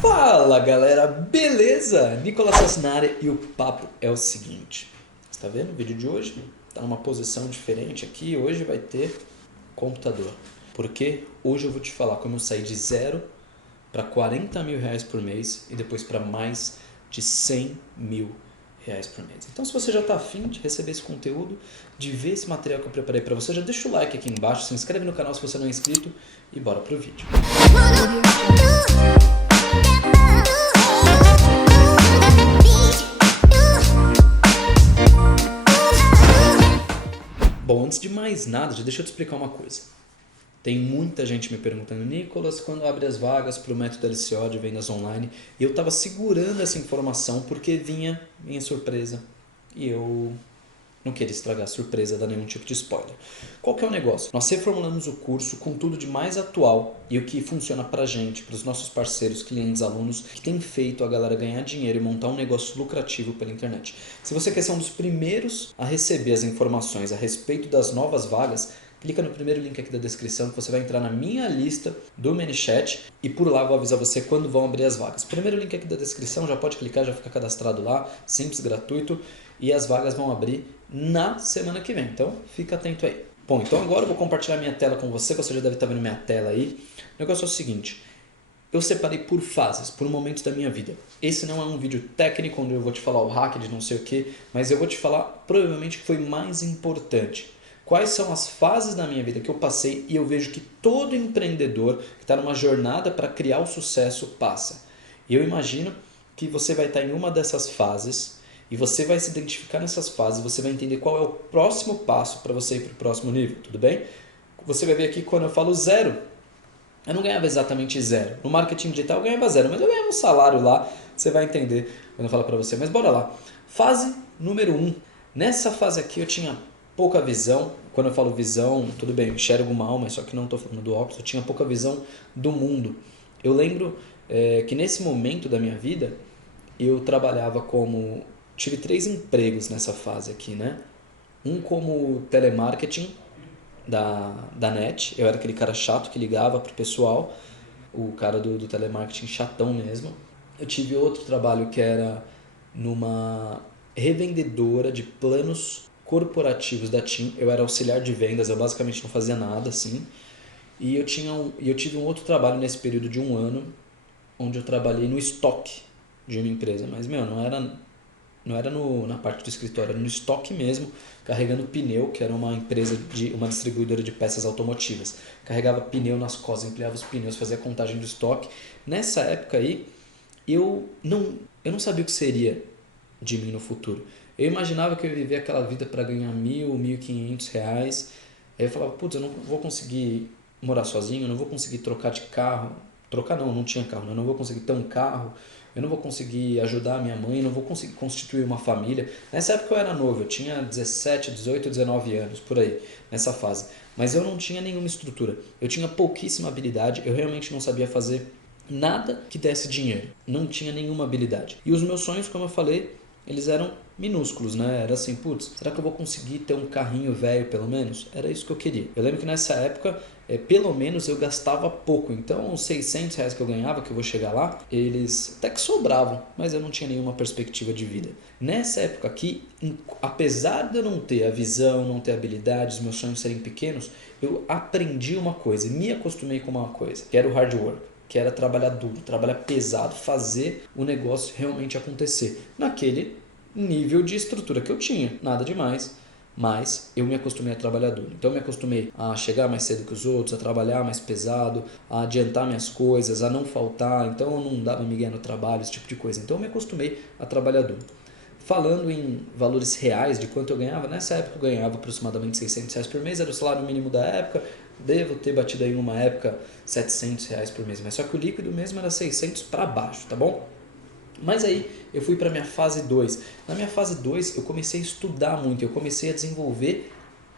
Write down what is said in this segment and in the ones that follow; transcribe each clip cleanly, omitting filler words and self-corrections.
Fala galera, beleza? Nicolas Sassi na área e o papo é o seguinte. Você tá vendo o vídeo de hoje? Tá numa posição diferente aqui. Hoje vai ter computador. Porque hoje eu vou te falar como eu saí de zero para 40 mil reais por mês e depois para mais de 100 mil reais por mês. Então se você já tá afim de receber esse conteúdo, de ver esse material que eu preparei para você, já deixa o like aqui embaixo, se inscreve no canal se você não é inscrito e bora pro vídeo. Bom, antes de mais nada, deixa eu te explicar uma coisa. Tem muita gente me perguntando, Nicolas, quando abre as vagas para o método LCO de vendas online? E eu estava segurando essa informação porque vinha minha surpresa e eu não queria estragar a surpresa, dar nenhum tipo de spoiler. Qual que é o negócio? Nós reformulamos o curso com tudo de mais atual e o que funciona pra gente, para os nossos parceiros, clientes, alunos, que tem feito a galera ganhar dinheiro e montar um negócio lucrativo pela internet. Se você quer ser um dos primeiros a receber as informações a respeito das novas vagas, clica no primeiro link aqui da descrição que você vai entrar na minha lista do ManyChat e por lá eu vou avisar você quando vão abrir as vagas. Primeiro link aqui da descrição, já pode clicar, já fica cadastrado lá, simples, gratuito, e as vagas vão abrir na semana que vem, então fica atento aí. Bom, então agora eu vou compartilhar minha tela com você já deve estar vendo minha tela aí. O negócio é o seguinte, eu separei por fases, por momentos da minha vida. Esse não é um vídeo técnico onde eu vou te falar o hack de não sei o que, mas eu vou te falar provavelmente o que foi mais importante. Quais são as fases da minha vida que eu passei e eu vejo que todo empreendedor que está numa jornada para criar o sucesso passa. E eu imagino que você vai estar em uma dessas fases e você vai se identificar nessas fases, você vai entender qual é o próximo passo para você ir para o próximo nível, tudo bem? Você vai ver aqui quando eu falo zero, eu não ganhava exatamente zero. No marketing digital eu ganhava zero, mas eu ganhava um salário lá, você vai entender quando eu falo para você. Mas bora lá. Fase número 1. Nessa fase aqui eu tinha pouca visão. Quando eu falo visão, tudo bem, eu enxergo mal, mas só que não estou falando do óculos. Eu tinha pouca visão do mundo. Eu lembro que nesse momento da minha vida, eu trabalhava como... Tive 3 empregos nessa fase aqui, né? Um como telemarketing da NET. Eu era aquele cara chato que ligava pro pessoal. O cara do telemarketing chatão mesmo. Eu tive outro trabalho que era numa revendedora de planos corporativos da TIM. Eu era auxiliar de vendas, eu basicamente não fazia nada assim. E eu tive um outro trabalho nesse período de 1 ano, onde eu trabalhei no estoque de uma empresa. Mas, não era na parte do escritório, era no estoque mesmo, carregando pneu, que era uma empresa, uma distribuidora de peças automotivas. Carregava pneu nas costas, empilhava os pneus, fazia contagem do estoque. Nessa época aí, eu não sabia o que seria de mim no futuro. Eu imaginava que eu ia viver aquela vida para ganhar 1.000, 1.500 reais. Aí eu falava, putz, eu não vou conseguir morar sozinho, eu não vou conseguir trocar de carro. Trocar não tinha carro, né? Eu não vou conseguir ter um carro, eu não vou conseguir ajudar a minha mãe, eu não vou conseguir constituir uma família. Nessa época eu era novo, eu tinha 17, 18, 19 anos, por aí, nessa fase. Mas eu não tinha nenhuma estrutura, eu tinha pouquíssima habilidade, eu realmente não sabia fazer nada que desse dinheiro, não tinha nenhuma habilidade. E os meus sonhos, como eu falei, eles eram minúsculos, né? Era assim, putz, será que eu vou conseguir ter um carrinho velho pelo menos? Era isso que eu queria. Eu lembro que nessa época, pelo menos eu gastava pouco. Então, os 600 reais que eu ganhava, que eu vou chegar lá, eles até que sobravam, mas eu não tinha nenhuma perspectiva de vida. Nessa época aqui, apesar de eu não ter a visão, não ter habilidades, meus sonhos serem pequenos, eu aprendi uma coisa e me acostumei com uma coisa, que era o hard work. Que era trabalhar duro, trabalhar pesado, fazer o negócio realmente acontecer. Naquele nível de estrutura que eu tinha, nada demais, mas eu me acostumei a trabalhar duro. Então eu me acostumei a chegar mais cedo que os outros, a trabalhar mais pesado, a adiantar minhas coisas, a não faltar, então eu não dava migué no trabalho, esse tipo de coisa. Então eu me acostumei a trabalhar duro. Falando em valores reais de quanto eu ganhava, nessa época eu ganhava aproximadamente 600 reais por mês, era o salário mínimo da época, devo ter batido aí uma época 700 reais por mês, mas só que o líquido mesmo era 600 para baixo, tá bom? Mas aí eu fui para minha fase 2. Na minha fase 2 eu comecei a estudar muito, eu comecei a desenvolver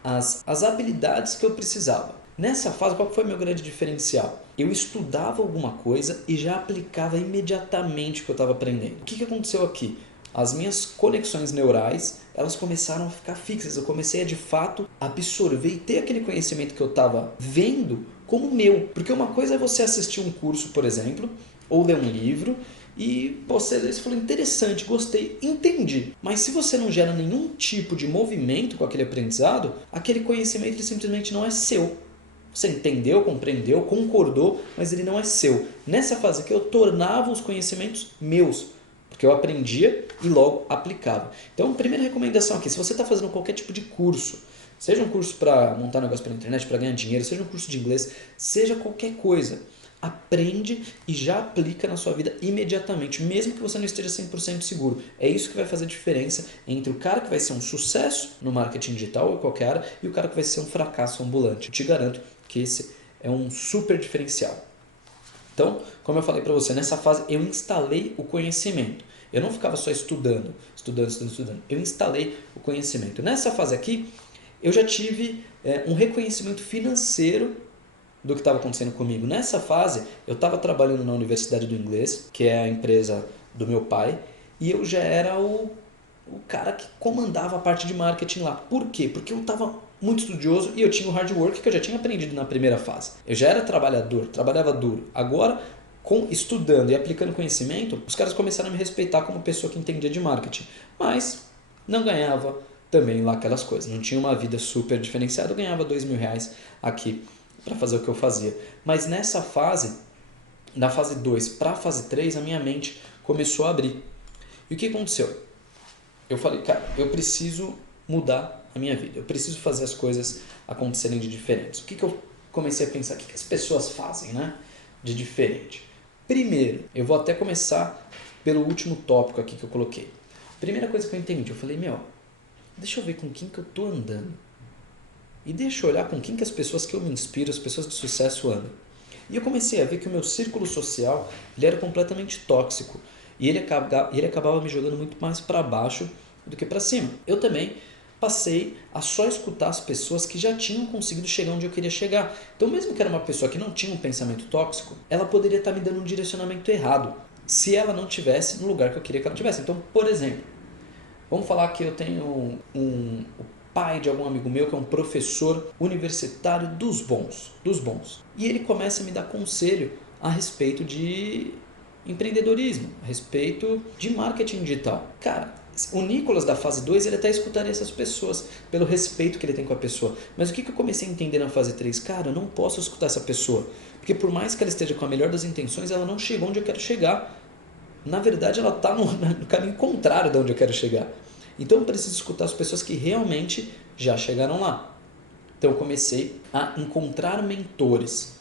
as habilidades que eu precisava. Nessa fase, qual foi o meu grande diferencial? Eu estudava alguma coisa e já aplicava imediatamente o que eu estava aprendendo. O que aconteceu aqui? As minhas conexões neurais, elas começaram a ficar fixas. Eu comecei a, de fato, absorver e ter aquele conhecimento que eu estava vendo como meu. Porque uma coisa é você assistir um curso, por exemplo, ou ler um livro e você falou, interessante, gostei, entendi. Mas se você não gera nenhum tipo de movimento com aquele aprendizado, aquele conhecimento ele simplesmente não é seu. Você entendeu, compreendeu, concordou, mas ele não é seu. Nessa fase aqui eu tornava os conhecimentos meus, porque eu aprendia e logo aplicava. Então, primeira recomendação aqui, se você está fazendo qualquer tipo de curso, seja um curso para montar negócio pela internet, para ganhar dinheiro, seja um curso de inglês, seja qualquer coisa, aprende e já aplica na sua vida imediatamente, mesmo que você não esteja 100% seguro. É isso que vai fazer diferença entre o cara que vai ser um sucesso no marketing digital ou qualquer área e o cara que vai ser um fracasso ambulante. Eu te garanto que esse é um super diferencial. Então, como eu falei para você, nessa fase eu instalei o conhecimento. Eu não ficava só estudando. Eu instalei o conhecimento. Nessa fase aqui, eu já tive um reconhecimento financeiro do que estava acontecendo comigo. Nessa fase, eu estava trabalhando na Universidade do Inglês, que é a empresa do meu pai, e eu já era o cara que comandava a parte de marketing lá. Por quê? Porque eu estava muito estudioso e eu tinha o hard work que eu já tinha aprendido na primeira fase. Eu já era trabalhador, trabalhava duro. Agora, estudando e aplicando conhecimento, os caras começaram a me respeitar como pessoa que entendia de marketing. Mas não ganhava também lá aquelas coisas. Não tinha uma vida super diferenciada. Eu ganhava R$2.000 aqui para fazer o que eu fazia. Mas nessa fase, da fase 2 para a fase 3, a minha mente começou a abrir. E o que aconteceu? Eu falei, cara, eu preciso mudar a minha vida. Eu preciso fazer as coisas acontecerem de diferentes. O que eu comecei a pensar? O que as pessoas fazem, né, de diferente? Primeiro, eu vou até começar pelo último tópico aqui que eu coloquei. Primeira coisa que eu entendi, eu falei, deixa eu ver com quem que eu tô andando. E deixa eu olhar com quem que as pessoas que eu me inspiro, as pessoas de sucesso andam. E eu comecei a ver que o meu círculo social ele era completamente tóxico. E ele acabava me jogando muito mais para baixo do que para cima. Eu também passei a só escutar as pessoas que já tinham conseguido chegar onde eu queria chegar. Então, mesmo que era uma pessoa que não tinha um pensamento tóxico, ela poderia estar me dando um direcionamento errado, se ela não tivesse no lugar que eu queria que ela tivesse. Então, por exemplo, vamos falar que eu tenho o pai de algum amigo meu que é um professor universitário dos bons. E ele começa a me dar conselho a respeito de empreendedorismo, a respeito de marketing digital. Cara, o Nicolas da fase 2, ele até escutaria essas pessoas, pelo respeito que ele tem com a pessoa. Mas o que eu comecei a entender na fase 3? Cara, eu não posso escutar essa pessoa. Porque por mais que ela esteja com a melhor das intenções, ela não chegou onde eu quero chegar. Na verdade, ela está no caminho contrário de onde eu quero chegar. Então eu preciso escutar as pessoas que realmente já chegaram lá. Então eu comecei a encontrar mentores.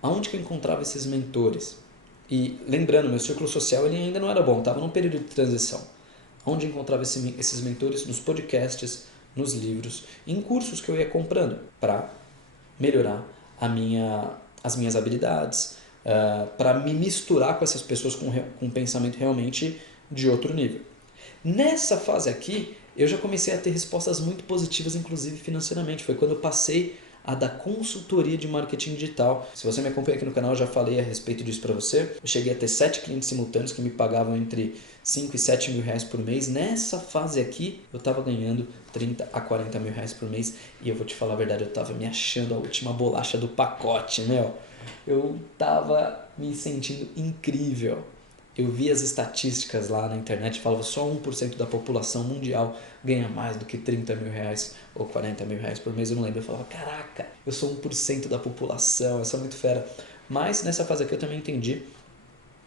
Aonde que eu encontrava esses mentores? E lembrando, meu círculo social ele ainda não era bom, estava num período de transição. Onde eu encontrava esses mentores? Nos podcasts, nos livros, em cursos que eu ia comprando para melhorar as minhas habilidades, para me misturar com essas pessoas com um pensamento realmente de outro nível. Nessa fase aqui, eu já comecei a ter respostas muito positivas, inclusive financeiramente. Foi quando eu passei a dar consultoria de marketing digital. Se você me acompanha aqui no canal, eu já falei a respeito disso para você. Eu cheguei a ter 7 clientes simultâneos que me pagavam entre 5 e 7 mil reais por mês. Nessa fase aqui, eu estava ganhando 30 a 40 mil reais por mês. E eu vou te falar a verdade, eu estava me achando a última bolacha do pacote, meu. Eu estava me sentindo incrível. Eu vi as estatísticas lá na internet, falava só 1% da população mundial ganha mais do que 30 mil reais ou 40 mil reais por mês, eu não lembro. Eu falava, caraca, eu sou 1% da população, eu sou muito fera. Mas nessa fase aqui eu também entendi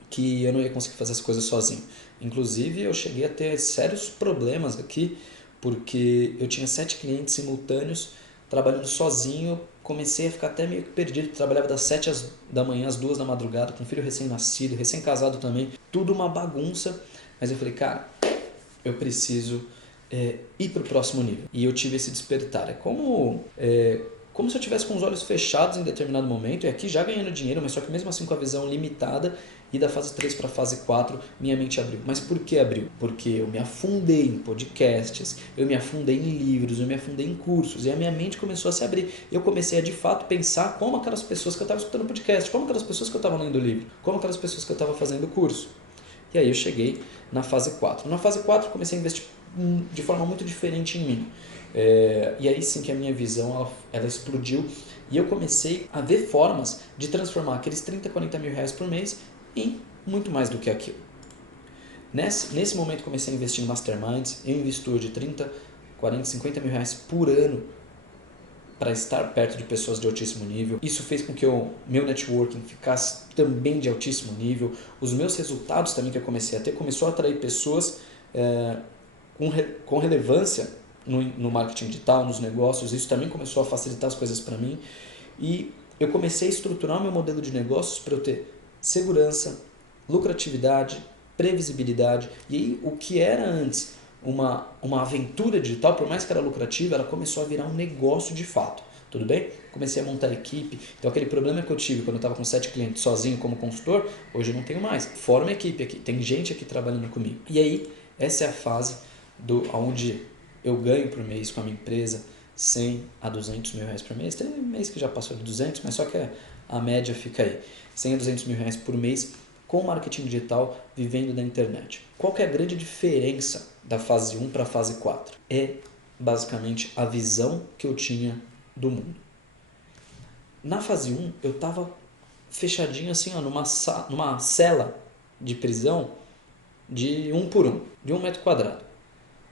que eu não ia conseguir fazer as coisas sozinho. Inclusive eu cheguei a ter sérios problemas aqui, porque eu tinha 7 clientes simultâneos, trabalhando sozinho, comecei a ficar até meio que perdido. Trabalhava das 7 da manhã às 2 da madrugada, com filho recém-nascido, recém-casado também, tudo uma bagunça. Mas eu falei, cara, eu preciso ir para o próximo nível. E eu tive esse despertar. É como se eu tivesse com os olhos fechados em determinado momento, e aqui já ganhando dinheiro, mas só que mesmo assim com a visão limitada, e da fase 3 para a fase 4, minha mente abriu. Mas por que abriu? Porque eu me afundei em podcasts, eu me afundei em livros, eu me afundei em cursos, e a minha mente começou a se abrir. Eu comecei a, de fato, pensar como aquelas pessoas que eu estava escutando podcast, como aquelas pessoas que eu estava lendo livro, como aquelas pessoas que eu estava fazendo curso. E aí eu cheguei na fase 4. Na fase 4 comecei a investir de forma muito diferente em mim. E aí sim que a minha visão ela explodiu e eu comecei a ver formas de transformar aqueles 30, 40 mil reais por mês em muito mais do que aquilo. Nesse momento comecei a investir em masterminds, eu invisto hoje 30, 40, 50 mil reais por ano para estar perto de pessoas de altíssimo nível. Isso fez com que meu networking ficasse também de altíssimo nível. Os meus resultados também que eu comecei a ter, começou a atrair pessoas com relevância no marketing digital, nos negócios. Isso também começou a facilitar as coisas para mim. E eu comecei a estruturar o meu modelo de negócios para eu ter segurança, lucratividade, previsibilidade. E aí, o que era antes uma aventura digital, por mais que era lucrativa, ela começou a virar um negócio de fato. Tudo bem? Comecei a montar equipe. Então aquele problema que eu tive quando eu estava com 7 clientes sozinho como consultor, hoje eu não tenho mais. Forma equipe aqui, tem gente aqui trabalhando comigo. E aí, essa é a fase onde eu ganho por mês com a minha empresa 100 a 200 mil reais por mês. Tem mês que já passou de 200, mas só que a média fica aí. 100 a 200 mil reais por mês com marketing digital, vivendo da internet. Qual que é a grande diferença da fase 1 para a fase 4? É basicamente a visão que eu tinha do mundo. Na fase 1, eu estava fechadinho assim, numa cela de prisão de 1 por 1, de 1 metro quadrado.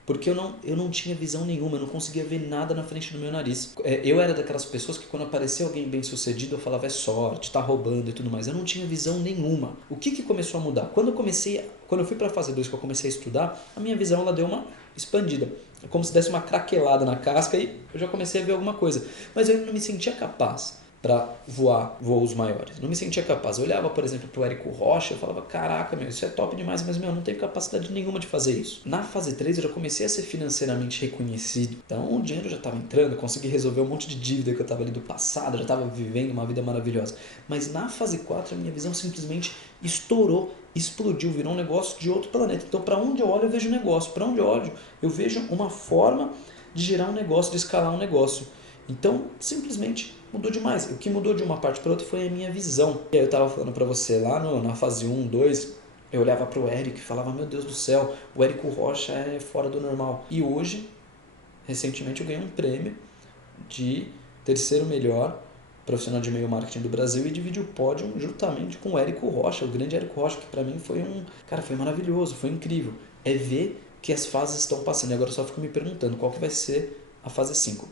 Porque eu não tinha visão nenhuma, eu não conseguia ver nada na frente do meu nariz. Eu era daquelas pessoas que quando aparecia alguém bem sucedido, eu falava, é sorte, tá roubando e tudo mais. Eu não tinha visão nenhuma. O que começou a mudar? Quando eu fui para a fase 2, que eu comecei a estudar, a minha visão ela deu uma expandida. É como se desse uma craquelada na casca e eu já comecei a ver alguma coisa. Mas eu não me sentia capaz para voar voos maiores. Não me sentia capaz. Eu olhava, por exemplo, para o Érico Rocha e falava, caraca, isso é top demais, mas não tenho capacidade nenhuma de fazer isso. Na fase 3 eu já comecei a ser financeiramente reconhecido. Então o dinheiro já estava entrando, consegui resolver um monte de dívida que eu estava ali do passado, já estava vivendo uma vida maravilhosa. Mas na fase 4 a minha visão simplesmente estourou, explodiu, virou um negócio de outro planeta. Então para onde eu olho eu vejo negócio, para onde eu olho eu vejo uma forma de gerar um negócio, de escalar um negócio. Então simplesmente mudou demais. O que mudou de uma parte para outra foi a minha visão. E aí eu estava falando para você lá na fase 1, 2, eu olhava para o Érico e falava, meu Deus do céu, o Érico Rocha é fora do normal. E hoje, recentemente, eu ganhei um prêmio de terceiro melhor profissional de e-mail marketing do Brasil e dividi o pódio juntamente com o Érico Rocha, o grande Érico Rocha, que para mim foi foi maravilhoso, foi incrível. É ver que as fases estão passando. E agora eu só fico me perguntando qual que vai ser a fase 5.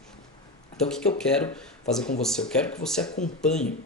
Então o que eu quero fazer com você? Eu quero que você acompanhe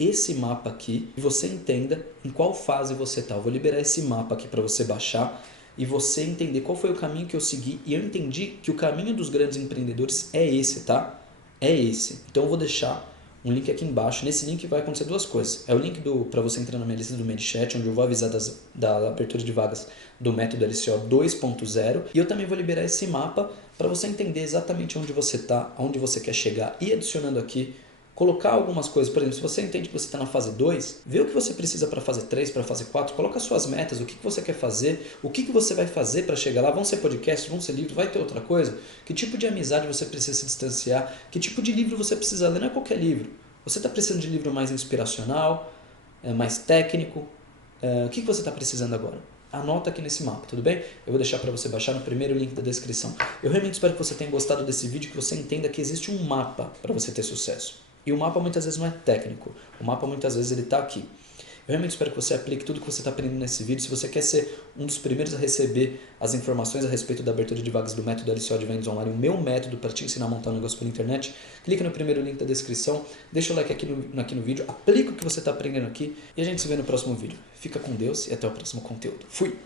esse mapa aqui e você entenda em qual fase você está. Eu vou liberar esse mapa aqui para você baixar e você entender qual foi o caminho que eu segui. E eu entendi que o caminho dos grandes empreendedores é esse, tá? É esse. Então eu vou deixar um link aqui embaixo. Nesse link vai acontecer duas coisas. É o link para você entrar na minha lista do ManyChat, onde eu vou avisar da abertura de vagas do método LCO 2.0. E eu também vou liberar esse mapa para você entender exatamente onde você está, aonde você quer chegar. E adicionando aqui, colocar algumas coisas. Por exemplo, se você entende que você está na fase 2, vê o que você precisa para a fase 3, para a fase 4. Coloca suas metas, o que você quer fazer, o que você vai fazer para chegar lá. Vão ser podcasts, vão ser livros, vai ter outra coisa? Que tipo de amizade você precisa se distanciar? Que tipo de livro você precisa ler? Não é qualquer livro. Você está precisando de livro mais inspiracional, mais técnico? O que você está precisando agora? Anota aqui nesse mapa, tudo bem? Eu vou deixar para você baixar no primeiro link da descrição. Eu realmente espero que você tenha gostado desse vídeo, que você entenda que existe um mapa para você ter sucesso. E o mapa muitas vezes não é técnico, o mapa muitas vezes ele está aqui. Eu realmente espero que você aplique tudo que você está aprendendo nesse vídeo. Se você quer ser um dos primeiros a receber as informações a respeito da abertura de vagas do método LCO de vendas online, o meu método para te ensinar a montar um negócio pela internet, clica no primeiro link da descrição, deixa o like aqui no vídeo, aplica o que você está aprendendo aqui e a gente se vê no próximo vídeo. Fica com Deus e até o próximo conteúdo. Fui!